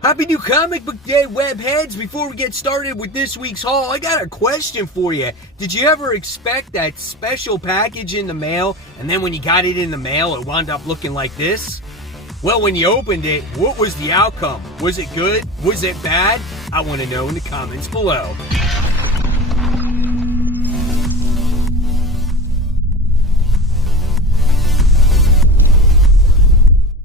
Happy New Comic Book Day, webheads! Before we get started with this week's haul, I got a question for you. Did you ever expect that special package in the mail, and then when you got it in the mail, it wound up looking like this? Well, when you opened it, what was the outcome? Was it good? Was it bad? I want to know in the comments below.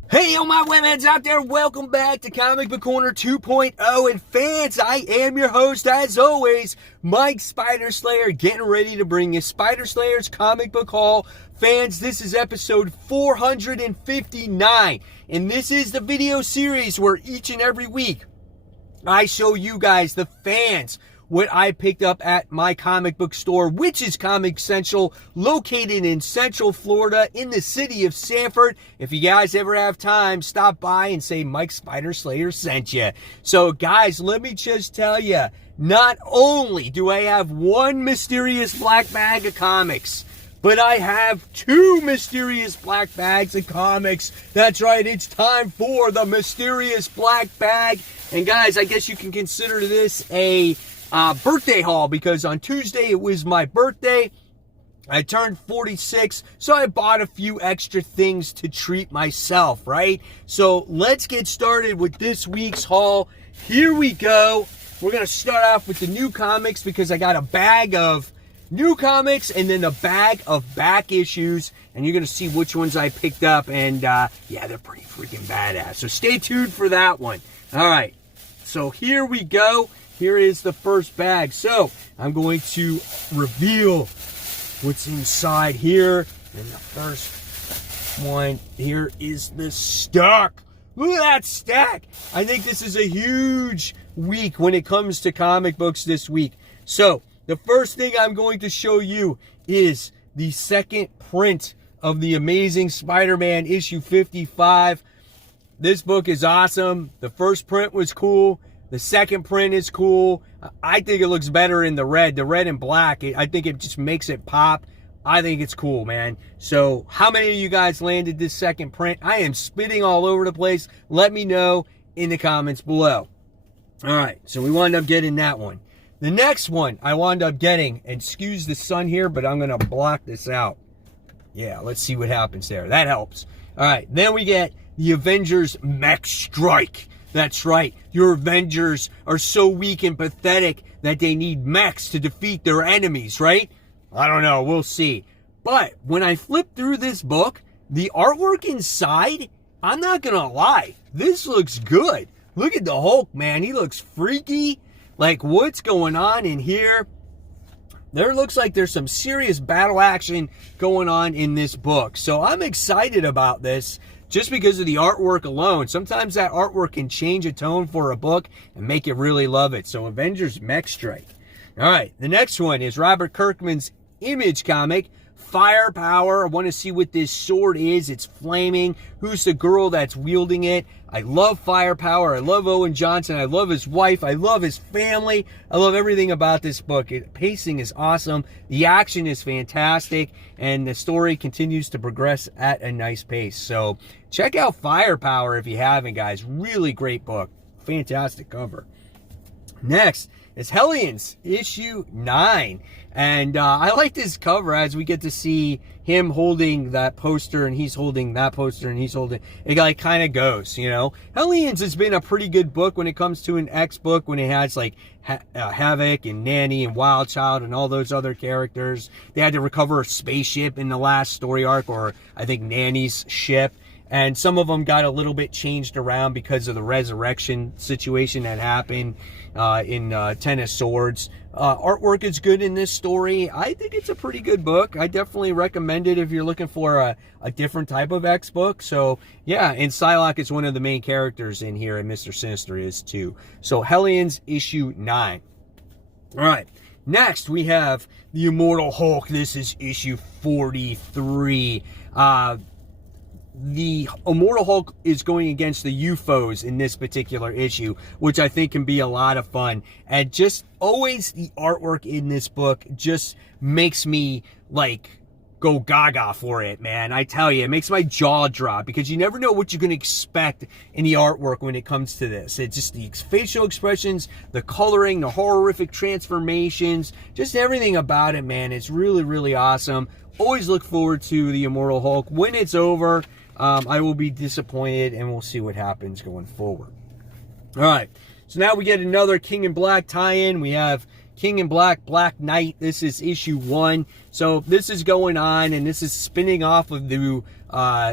Hey, all my webheads out there, welcome back to Comic Book Corner 2.0. And fans, I am your host, as always, Mike Spider Slayer, getting ready to bring you Spider Slayer's comic book haul. Fans, this is episode 459, and this is the video series where each and every week I show you guys, the fans, what I picked up at my comic book store, which is Comic Central, located in Central Florida in the city of Sanford. If you guys ever have time, stop by and say Mike Spider Slayer sent you. So guys, let me just tell you, not only do I have one mysterious black bag of comics, but I have two mysterious black bags of comics. That's right, it's time for the mysterious black bag. And guys, I guess you can consider this a birthday haul, because on Tuesday it was my birthday. I turned 46, so I bought a few extra things to treat myself, right? So let's get started with this week's haul. Here we go. We're going to start off with the new comics, because I got a bag of new comics and then a bag of back issues, and you're going to see which ones I picked up, and yeah, they're pretty freaking badass. So stay tuned for that one. All right, so here we go. Here is the first bag. So I'm going to reveal what's inside here. And the first one here is the stack. Look at that stack. I think this is a huge week when it comes to comic books this week. So the first thing I'm going to show you is the second print of the Amazing Spider-Man issue 55. This book is awesome. The first print was cool. The second print is cool. I think it looks better in the red and black. I think it just makes it pop. I think it's cool, man. So how many of you guys landed this second print? I am spitting all over the place. Let me know in the comments below. All right, so we wound up getting that one. The next one I wound up getting, and excuse the sun here, but I'm going to block this out. Yeah, let's see what happens there. That helps. All right, then we get the Avengers Mech Strike. That's right, your Avengers are so weak and pathetic that they need mechs to defeat their enemies, right? I don't know, we'll see. But when I flip through this book, the artwork inside, I'm not gonna lie, this looks good. Look at the Hulk, man, he looks freaky. Like, what's going on in here? There looks like there's some serious battle action going on in this book. So I'm excited about this. Just because of the artwork alone. Sometimes that artwork can change a tone for a book and make you really love it. So Avengers Mech Strike. All right, the next one is Robert Kirkman's Image comic, Firepower. I want to see what this sword is. It's flaming. Who's the girl that's wielding it? I love Firepower. I love Owen Johnson. I love his wife. I love his family. I love everything about this book. Pacing is awesome. The action is fantastic. And the story continues to progress at a nice pace. So check out Firepower if you haven't, guys. Really great book. Fantastic cover. Next is Hellions, issue 9. And I like this cover as we get to see him holding that poster, and he's holding that poster, and he's holding... It like kind of goes, you know? Hellions has been a pretty good book when it comes to an X book, when it has like Havoc and Nanny and Wild Child and all those other characters. They had to recover a spaceship in the last story arc, or I think Nanny's ship. And some of them got a little bit changed around because of the resurrection situation that happened in Ten of Swords. Artwork is good in this story. I think it's a pretty good book. I definitely recommend it if you're looking for a different type of X book. So, yeah, and Psylocke is one of the main characters in here, and Mr. Sinister is too. So, Hellions, issue 9. All right. Next, we have the Immortal Hulk. This is issue 43. The Immortal Hulk is going against the UFOs in this particular issue, which I think can be a lot of fun. And just always the artwork in this book just makes me like go gaga for it, man. I tell you, it makes my jaw drop because you never know what you're going to expect in the artwork when it comes to this. It's just the facial expressions, the coloring, the horrific transformations, just everything about it, man. It's really, really awesome. Always look forward to the Immortal Hulk. When it's over, I will be disappointed, and we'll see what happens going forward. All right, so now we get another King in Black tie-in. We have King in Black, Black Knight. This is issue 1. So this is going on, and this is spinning off of the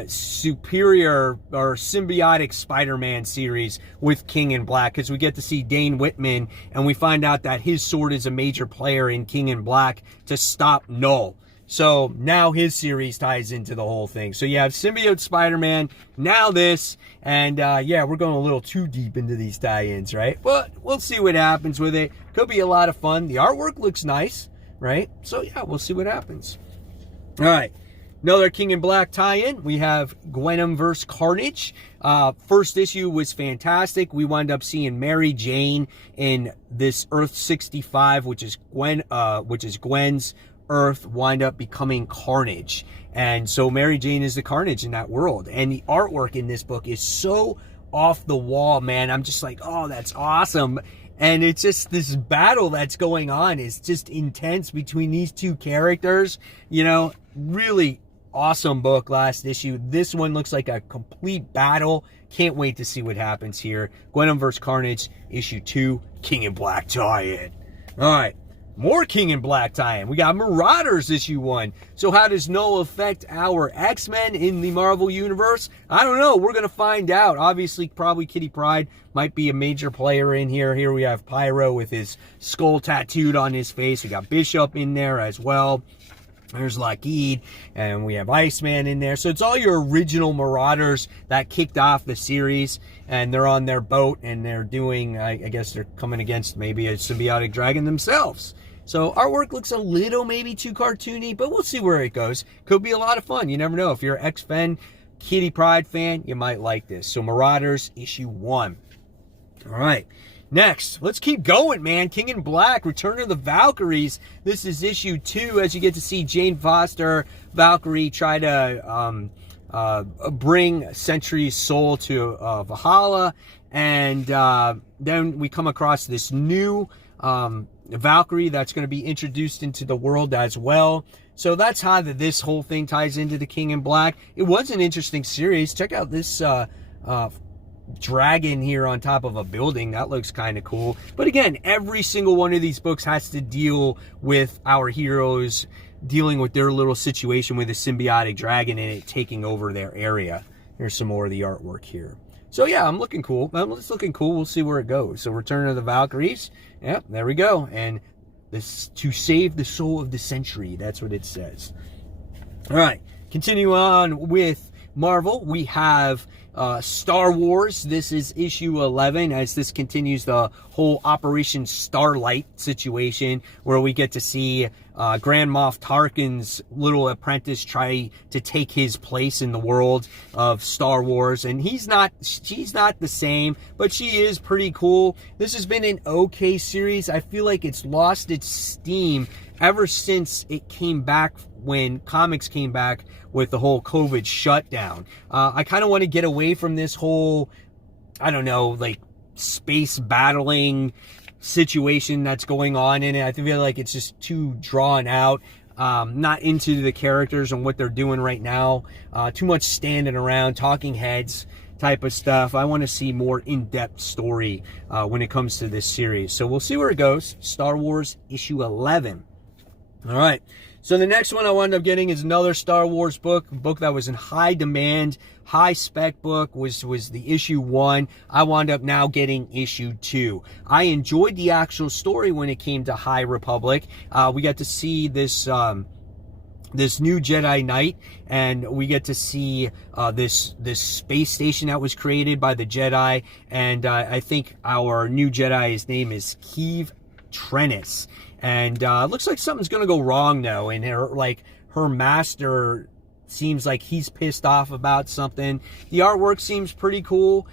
superior or symbiotic Spider-Man series with King in Black, because we get to see Dane Whitman, and we find out that his sword is a major player in King in Black to stop Null. So now his series ties into the whole thing. So you have Symbiote Spider-Man, now this, and yeah, we're going a little too deep into these tie-ins, right? But we'll see what happens with it. Could be a lot of fun. The artwork looks nice, right? So yeah, we'll see what happens. All right, another King in Black tie-in. We have Venom vs. Carnage. First issue was fantastic. We wound up seeing Mary Jane in this Earth 65, which is Gwen's Earth, wind up becoming Carnage. And so Mary Jane is the Carnage in that world. And the artwork in this book is so off the wall, man. I'm just like, oh, that's awesome. And it's just this battle that's going on is just intense between these two characters. You know, really awesome book last issue. This one looks like a complete battle. Can't wait to see what happens here. Venom vs. Carnage, issue 2, King in Black tie-in. All right. More King in Black tie-in. We got Marauders issue 1. So how does Null affect our X-Men in the Marvel Universe? I don't know. We're going to find out. Obviously, probably Kitty Pryde might be a major player in here. Here we have Pyro with his skull tattooed on his face. We got Bishop in there as well. There's Lockheed, and we have Iceman in there. So it's all your original Marauders that kicked off the series, and they're on their boat, and they're doing, I guess they're coming against maybe a symbiotic dragon themselves. So artwork looks a little maybe too cartoony, but we'll see where it goes. Could be a lot of fun. You never know. If you're an X-Men, Kitty Pryde fan, you might like this. So Marauders issue 1. All right. Next, let's keep going, man. King in Black, Return of the Valkyries. This is issue 2, as you get to see Jane Foster, Valkyrie, try to bring Sentry's soul to Valhalla. And then we come across this new Valkyrie that's going to be introduced into the world as well. So that's how this whole thing ties into the King in Black. It was an interesting series. Check out this dragon here on top of a building. That looks kind of cool. But again, every single one of these books has to deal with our heroes dealing with their little situation with a symbiotic dragon and it taking over their area. Here's some more of the artwork here. So yeah, I'm looking cool. It's looking cool. We'll see where it goes. So Return of the Valkyries. Yep, there we go. And this to save the soul of the century. That's what it says. All right, continue on with Marvel. We have Star Wars. This is issue 11 as this continues the whole Operation Starlight situation where we get to see Grand Moff Tarkin's little apprentice try to take his place in the world of Star Wars, and she's not the same, but she is pretty cool. This has been an okay series. I feel like it's lost its steam ever since it came back, when comics came back with the whole COVID shutdown. I kind of want to get away from this whole, I don't know, like space battling situation that's going on in it. I feel like it's just too drawn out. Not into the characters and what they're doing right now. Too much standing around, talking heads type of stuff. I want to see more in-depth story when it comes to this series. So we'll see where it goes. Star Wars issue 11. All right. So the next one I wound up getting is another Star Wars book, a book that was in high demand, high spec book, was the issue 1. I wound up now getting issue 2. I enjoyed the actual story when it came to High Republic. We got to see this this new Jedi Knight, and we get to see this space station that was created by the Jedi, and I think our new Jedi, his name is Keeve Trennis. And looks like something's gonna go wrong though, and her master seems like he's pissed off about something. The artwork seems pretty cool.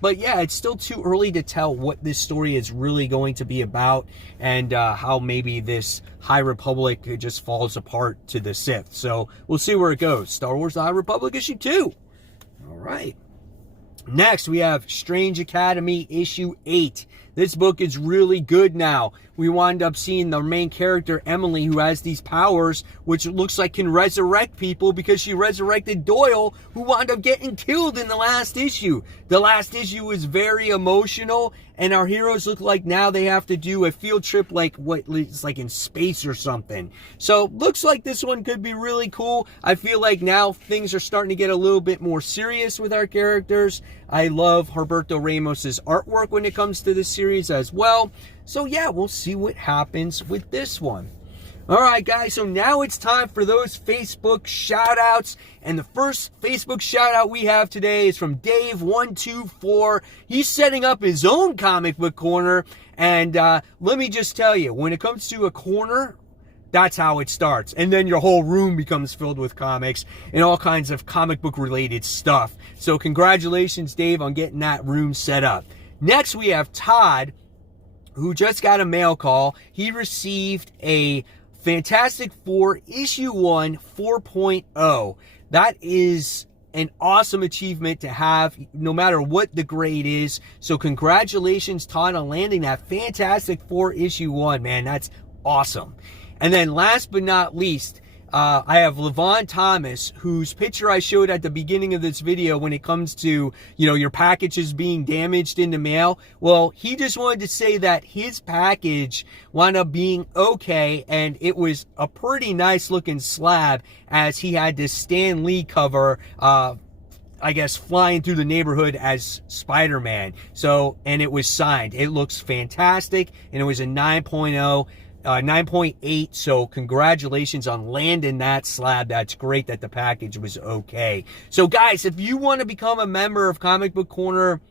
But yeah, it's still too early to tell what this story is really going to be about, and how maybe this High Republic just falls apart to the Sith. So we'll see where it goes. Star Wars The High Republic issue 2. All right. Next, we have Strange Academy issue 8. This book is really good now. We wind up seeing the main character, Emily, who has these powers, which looks like can resurrect people because she resurrected Doyle, who wound up getting killed in the last issue. The last issue was very emotional, and our heroes look like now they have to do a field trip like what it's like in space or something. So looks like this one could be really cool. I feel like now things are starting to get a little bit more serious with our characters. I love Humberto Ramos's artwork when it comes to this series as well. So yeah, we'll see what happens with this one. All right, guys, so now it's time for those Facebook shout-outs. And the first Facebook shout-out we have today is from Dave124. He's setting up his own comic book corner. And let me just tell you, when it comes to a corner, that's how it starts. And then your whole room becomes filled with comics and all kinds of comic book related stuff. So congratulations, Dave, on getting that room set up. Next, we have Todd, who just got a mail call. He received a Fantastic Four issue 1 4.0. That is an awesome achievement to have, no matter what the grade is. So congratulations, Todd, on landing that Fantastic Four issue 1, man. That's awesome. And then last but not least, I have Levon Thomas, whose picture I showed at the beginning of this video when it comes to, your packages being damaged in the mail. Well, he just wanted to say that his package wound up being okay, and it was a pretty nice looking slab, as he had this Stan Lee cover, I guess, flying through the neighborhood as Spider-Man. So, and it was signed. It looks fantastic, and it was a 9.0. 9.8, so congratulations on landing that slab. That's great that the package was okay. So guys, if you want to become a member of Comic Book Corner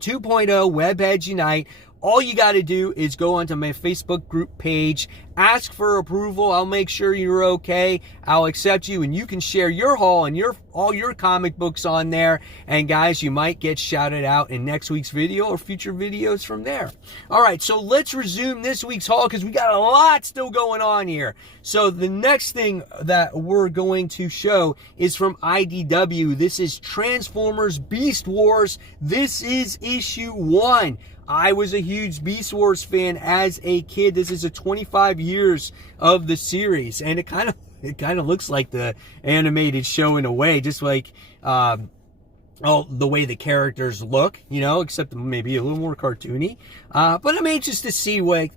2.0 Webheads Unite, all you got to do is go onto my Facebook group page, ask for approval. I'll make sure you're okay. I'll accept you, and you can share your haul and all your comic books on there. And guys, you might get shouted out in next week's video or future videos from there. All right, so let's resume this week's haul because we got a lot still going on here. So the next thing that we're going to show is from IDW. This is Transformers Beast Wars. This is issue 1. I was a huge Beast Wars fan as a kid. This is a 25 years of the series, and it kind of looks like the animated show in a way, just like the way the characters look, except maybe a little more cartoony. But I'm anxious to see what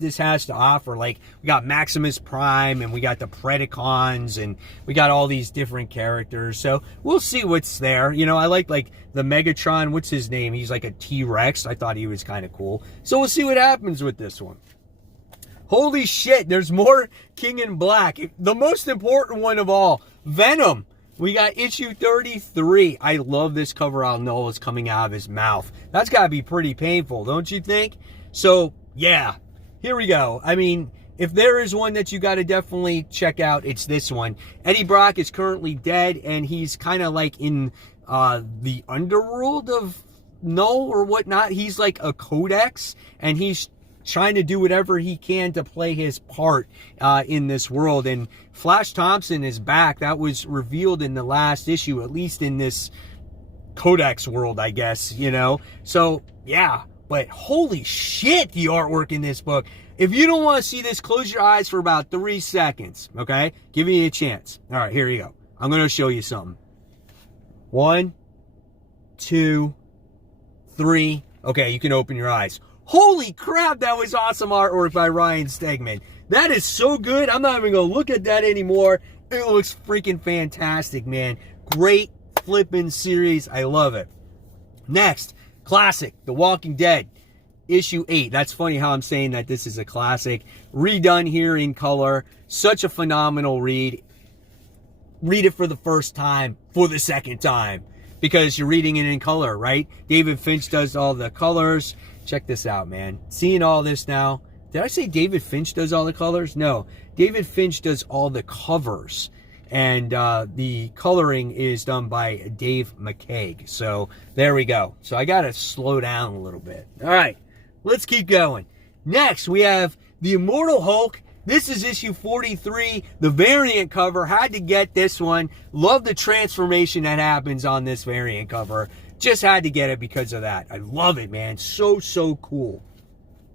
this has to offer. Like, we got Maximus Prime, and we got the Predacons, and we got all these different characters. So we'll see what's there. I like the Megatron. What's his name? He's like a T-Rex. I thought he was kind of cool. So we'll see what happens with this one. Holy shit, there's more King in Black. The most important one of all, Venom. We got issue 33. I love this cover. I'll know it's coming out of his mouth. That's got to be pretty painful, don't you think? So, yeah, here we go. I mean, if there is one that you got to definitely check out, it's this one. Eddie Brock is currently dead, and he's kind of like in the underworld of Null or whatnot. He's like a codex, and he's trying to do whatever he can to play his part in this world. And Flash Thompson is back. That was revealed in the last issue, at least in this Codex world, I guess, So, yeah. But holy shit, the artwork in this book. If you don't want to see this, close your eyes for about 3 seconds, okay? Give me a chance. All right, here you go. I'm going to show you something. 1, 2, 3. Okay, you can open your eyes. Holy crap, that was awesome artwork by Ryan Stegman. That is so good. I'm not even going to look at that anymore. It looks freaking fantastic, man. Great flipping series. I love it. Next, classic, The Walking Dead, issue 8. That's funny how I'm saying that this is a classic. Redone here in color. Such a phenomenal read. Read it for the first time, for the second time, because you're reading it in color, right? David Finch does all the colors. Check this out, man. Seeing all this now. Did I say David Finch does all the colors? No. David Finch does all the covers. And the coloring is done by Dave McCaig. So there we go. So I got to slow down a little bit. All right, let's keep going. Next, we have the Immortal Hulk. This is issue 43, the variant cover. Had to get this one. Love the transformation that happens on this variant cover. Just had to get it because of that. I love it, man. So, so cool.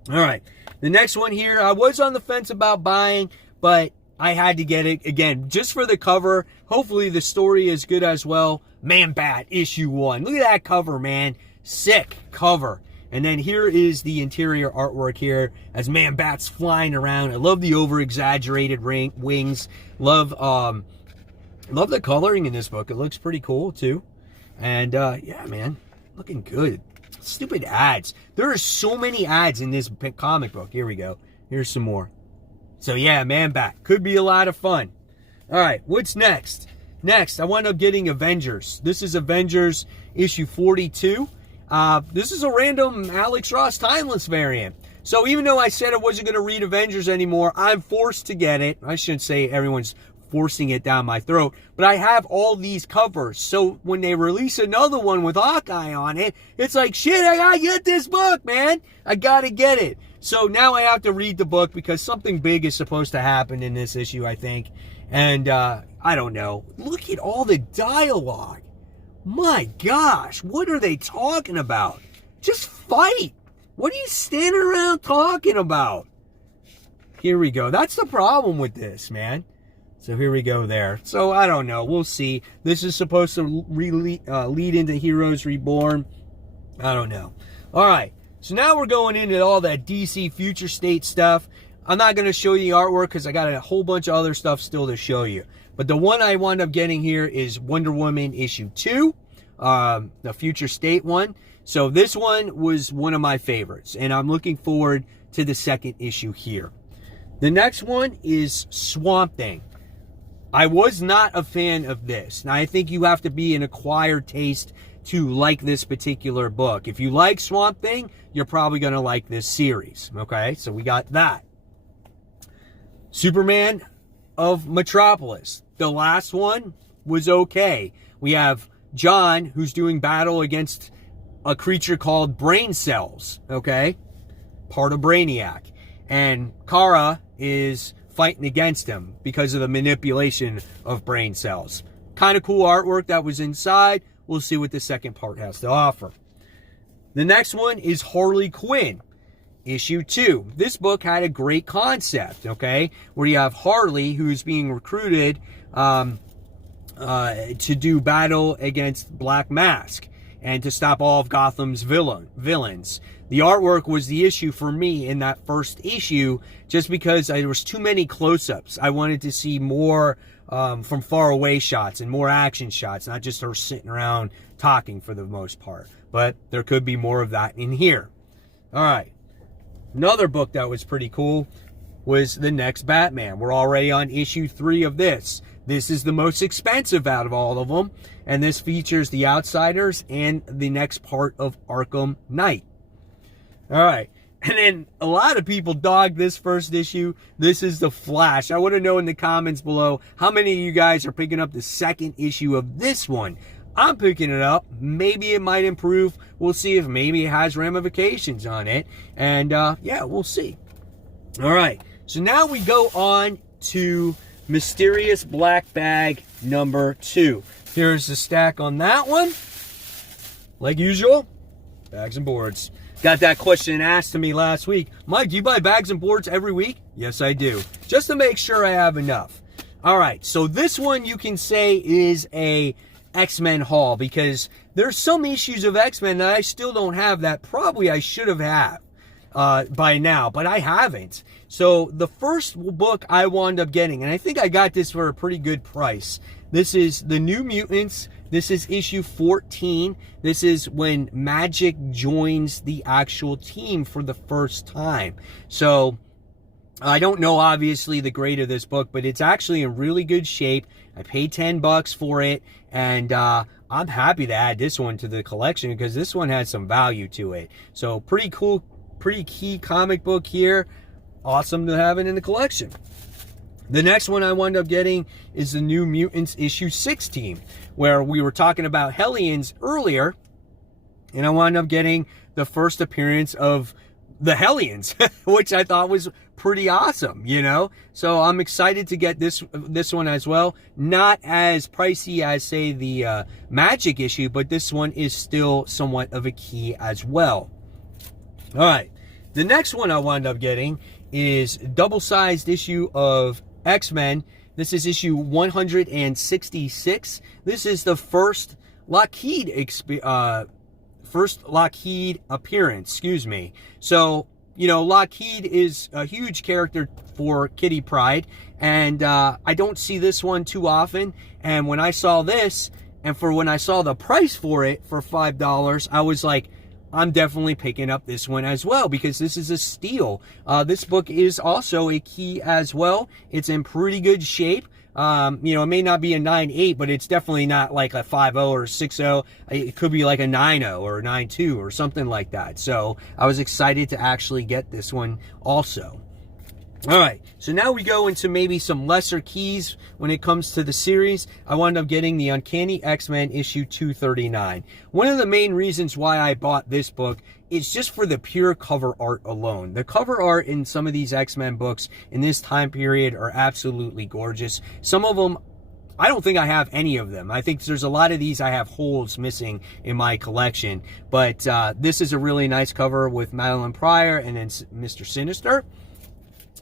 All right, the next one here, I was on the fence about buying, but I had to get it, again, just for the cover. Hopefully the story is good as well. ManBat, issue 1. Look at that cover, man. Sick cover. And then here is the interior artwork here as ManBat's flying around. I love the over-exaggerated wings. Love the coloring in this book. It looks pretty cool, too. And, yeah, man, looking good. Stupid ads. There are so many ads in this comic book. Here we go. Here's some more. So, yeah, ManBat. Could be a lot of fun. All right, what's next? Next, I wound up getting Avengers. This is Avengers issue 42. This is a random Alex Ross Timeless variant. So even though I said I wasn't going to read Avengers anymore, I'm forced to get it. I shouldn't say everyone's forcing it down my throat, but I have all these covers. So when they release another one with Hawkeye on it, it's like, shit, I gotta get this book, man. I gotta get it. So now I have to read the book because something big is supposed to happen in this issue, I think. And I don't know. Look at all the dialogue. My gosh, what are they talking about? Just fight. What are you standing around talking about? Here we go. That's the problem with this, man. So here we go there. So I don't know. We'll see. This is supposed to lead into Heroes Reborn. I don't know. All right. So now we're going into all that DC Future State stuff. I'm not going to show you the artwork because I got a whole bunch of other stuff still to show you. But the one I wound up getting here is Wonder Woman issue 2, the Future State one. So this one was one of my favorites, and I'm looking forward to the second issue here. The next one is Swamp Thing. I was not a fan of this. Now, I think you have to be an acquired taste to like this particular book. If you like Swamp Thing, you're probably going to like this series. Okay, so we got that. Superman of Metropolis. The last one was okay. We have John, who's doing battle against a creature called Brain Cells, okay? Part of Brainiac. And Kara is fighting against him because of the manipulation of brain cells. Kind of cool artwork that was inside. We'll see what the second part has to offer. The next one is Harley Quinn, issue 2. This book had a great concept, okay? Where you have Harley, who's being recruited to do battle against Black Mask and to stop all of Gotham's villains. The artwork was the issue for me in that first issue just because there was too many close-ups. I wanted to see more from far away shots and more action shots, not just her sitting around talking for the most part. But there could be more of that in here. All right. Another book that was pretty cool was The Next Batman. We're already on issue 3 of this. This is the most expensive out of all of them. And this features the Outsiders and the next part of Arkham Knight. All right. And then a lot of people dogged this first issue. This is The Flash. I want to know in the comments below how many of you guys are picking up the second issue of this one. I'm picking it up. Maybe it might improve. We'll see if maybe it has ramifications on it. And yeah, we'll see. All right. So now we go on to Mysterious Black Bag number 2. Here's the stack on that one. Like usual, bags and boards. Got that question asked to me last week. Mike, do you buy bags and boards every week? Yes, I do. Just to make sure I have enough. All right, so this one you can say is a X-Men haul because there's some issues of X-Men that I still don't have that probably I should have had by now, but I haven't. So the first book I wound up getting, and I think I got this for a pretty good price. This is The New Mutants. This is issue 14. This is when Magic joins the actual team for the first time. So I don't know, obviously, the grade of this book, but it's actually in really good shape. I paid $10 for it, and I'm happy to add this one to the collection because this one has some value to it. So pretty cool, pretty key comic book here. Awesome to have it in the collection. The next one I wound up getting is the New Mutants issue 16, where we were talking about Hellions earlier, and I wound up getting the first appearance of the Hellions, which I thought was pretty awesome, you know? So I'm excited to get this one as well. Not as pricey as, say, the Magic issue, but this one is still somewhat of a key as well. All right. The next one I wound up getting is double-sized issue of X-Men. This is issue 166. This is the first Lockheed appearance, excuse me. So, you know, Lockheed is a huge character for Kitty Pryde, and I don't see this one too often. And when I saw this, and when I saw the price for it for $5, I was like, I'm definitely picking up this one as well, because this is a steal. This book is also a key as well. It's in pretty good shape. You know, it may not be a 9.8, but it's definitely not like a 5.0 or 6.0. It could be like a 9.0 or a 9.2 or something like that. So I was excited to actually get this one also. All right, so now we go into maybe some lesser keys when it comes to the series. I wound up getting the Uncanny X-Men issue 239. One of the main reasons why I bought this book is just for the pure cover art alone. The cover art in some of these X-Men books in this time period are absolutely gorgeous. Some of them, I don't think I have any of them. I think there's a lot of these I have holes missing in my collection. But this is a really nice cover with Madeline Pryor and then Mr. Sinister.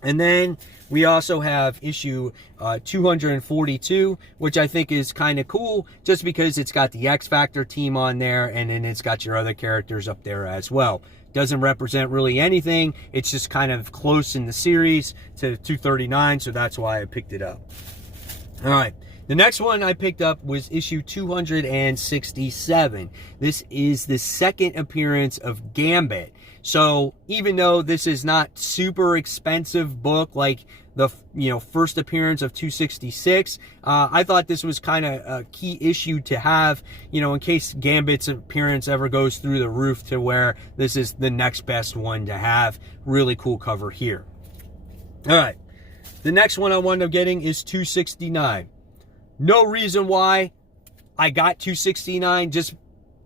And then we also have issue 242, which I think is kind of cool just because it's got the X Factor team on there, and then it's got your other characters up there as well. Doesn't represent really anything. It's just kind of close in the series to 239, so that's why I picked it up. All right. The next one I picked up was issue 267. This is the second appearance of Gambit. So even though this is not super expensive book like the first appearance of 266, I thought this was kind of a key issue to have, in case Gambit's appearance ever goes through the roof, to where this is the next best one to have. Really cool cover here. All right. The next one I wound up getting is 269. No reason why I got 269, just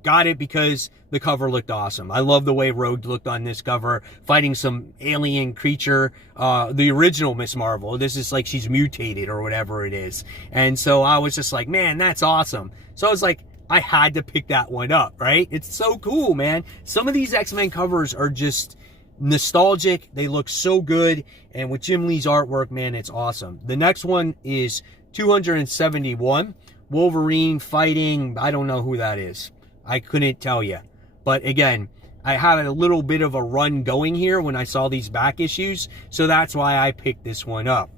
got it because the cover looked awesome. I love the way Rogue looked on this cover, fighting some alien creature, the original Miss Marvel. This is like she's mutated or whatever it is. And so I was just like, man, that's awesome. So I was like, I had to pick that one up, right? It's so cool, man. Some of these X-Men covers are just nostalgic. They look so good. And with Jim Lee's artwork, man, it's awesome. The next one is 271. Wolverine fighting, I don't know who that is. I couldn't tell you. But again, I had a little bit of a run going here when I saw these back issues, so that's why I picked this one up.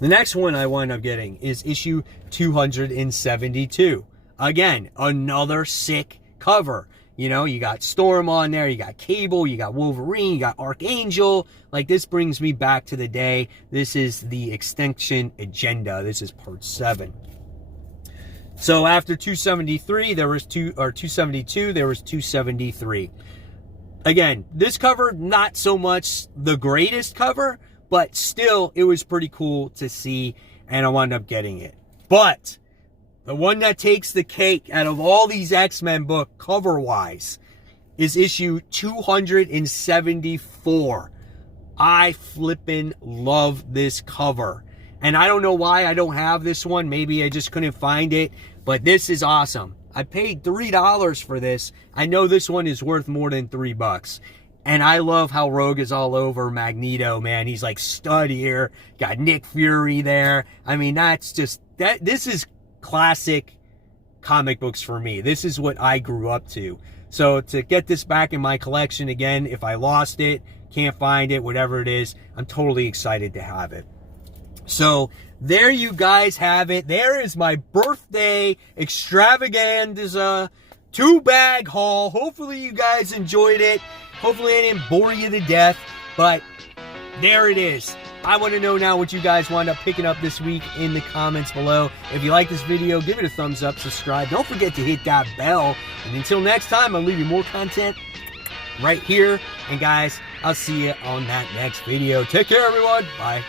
The next one I wound up getting is issue 272. Again, another sick cover. You got Storm on there, you got Cable, you got Wolverine, you got Archangel. Like, this brings me back to the day. This is the Extinction Agenda. This is part 7. So after 273, there was 272, there was 273. Again, this cover, not so much the greatest cover, but still, it was pretty cool to see, and I wound up getting it. But the one that takes the cake out of all these X-Men book cover-wise is issue 274. I flippin' love this cover. And I don't know why I don't have this one. Maybe I just couldn't find it. But this is awesome. I paid $3 for this. I know this one is worth more than $3. And I love how Rogue is all over Magneto, man. He's like stud here. Got Nick Fury there. I mean, that's just... This is classic comic books for me. This is what I grew up to. So to get this back in my collection again, if I lost it, can't find it, whatever it is, I'm totally excited to have it. So there you guys have it. There is my birthday extravaganza 2-bag haul. Hopefully you guys enjoyed it. Hopefully I didn't bore you to death, but there it is. I want to know now what you guys wound up picking up this week in the comments below. If you like this video, give it a thumbs up, subscribe. Don't forget to hit that bell. And until next time, I'll leave you more content right here. And guys, I'll see you on that next video. Take care, everyone. Bye.